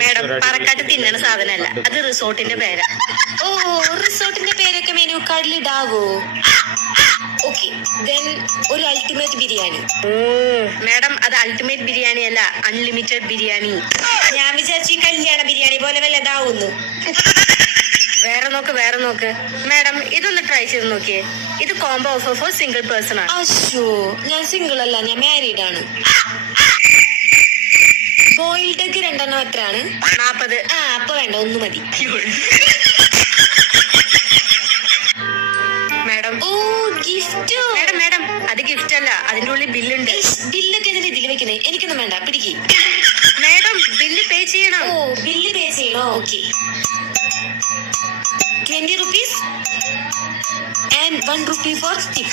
Madam Parakkat തിന്നണ സാധനമല്ല, അത് റിസോർട്ടിന്റെ പേരാ. ഓ, റിസോർട്ടിന്റെ പേരൊക്കെ മെനു കാർഡിൽ ഇടാവോ? ഓക്കെ, ദെൻ ഒരു അൾട്ടിമേറ്റ് ബിരിയാണി. മാഡം അത് അൾട്ടിമേറ്റ് ബിരിയാണി അല്ല, അൺലിമിറ്റഡ് ബിരിയാണി. ഞാൻ വിചാരിച്ചു ഈ കല്യാണ ബിരിയാണി പോലെ വല്ലതാവുന്നു. വേറെ നോക്ക് മാഡം, ഇതൊന്ന് ട്രൈ ചെയ്ത് നോക്കിയേ. ഇത് combo offer for single person ആണ്. അശോ, ഞാൻ സിംഗിൾ അല്ല, ഞാൻ മാരീഡ് ആണ്. ബോയിൽഡ് എഗ് 2 എത്രയാണ്? 40. അപ്പൊ വേണ്ട, 1 മതി. മാഡം ഓ, ഗിഫ്റ്റ്. മാഡം അത് ഗിഫ്റ്റ് അല്ല, അതിന്റെ ഉള്ളിൽ ബില്ലുണ്ട്. ബില്ലൊക്കെ ഇതിന് ഇതിൽ വെക്കുന്നേ, എനിക്കൊന്നും വേണ്ട, പിടിക്ക്. മാഡം ബില്ല് പേ ചെയ്യണം. ഓ, ബില്ല് പേ ചെയ്യണോ? Okay, 20 rupees and 1 rupee for tip.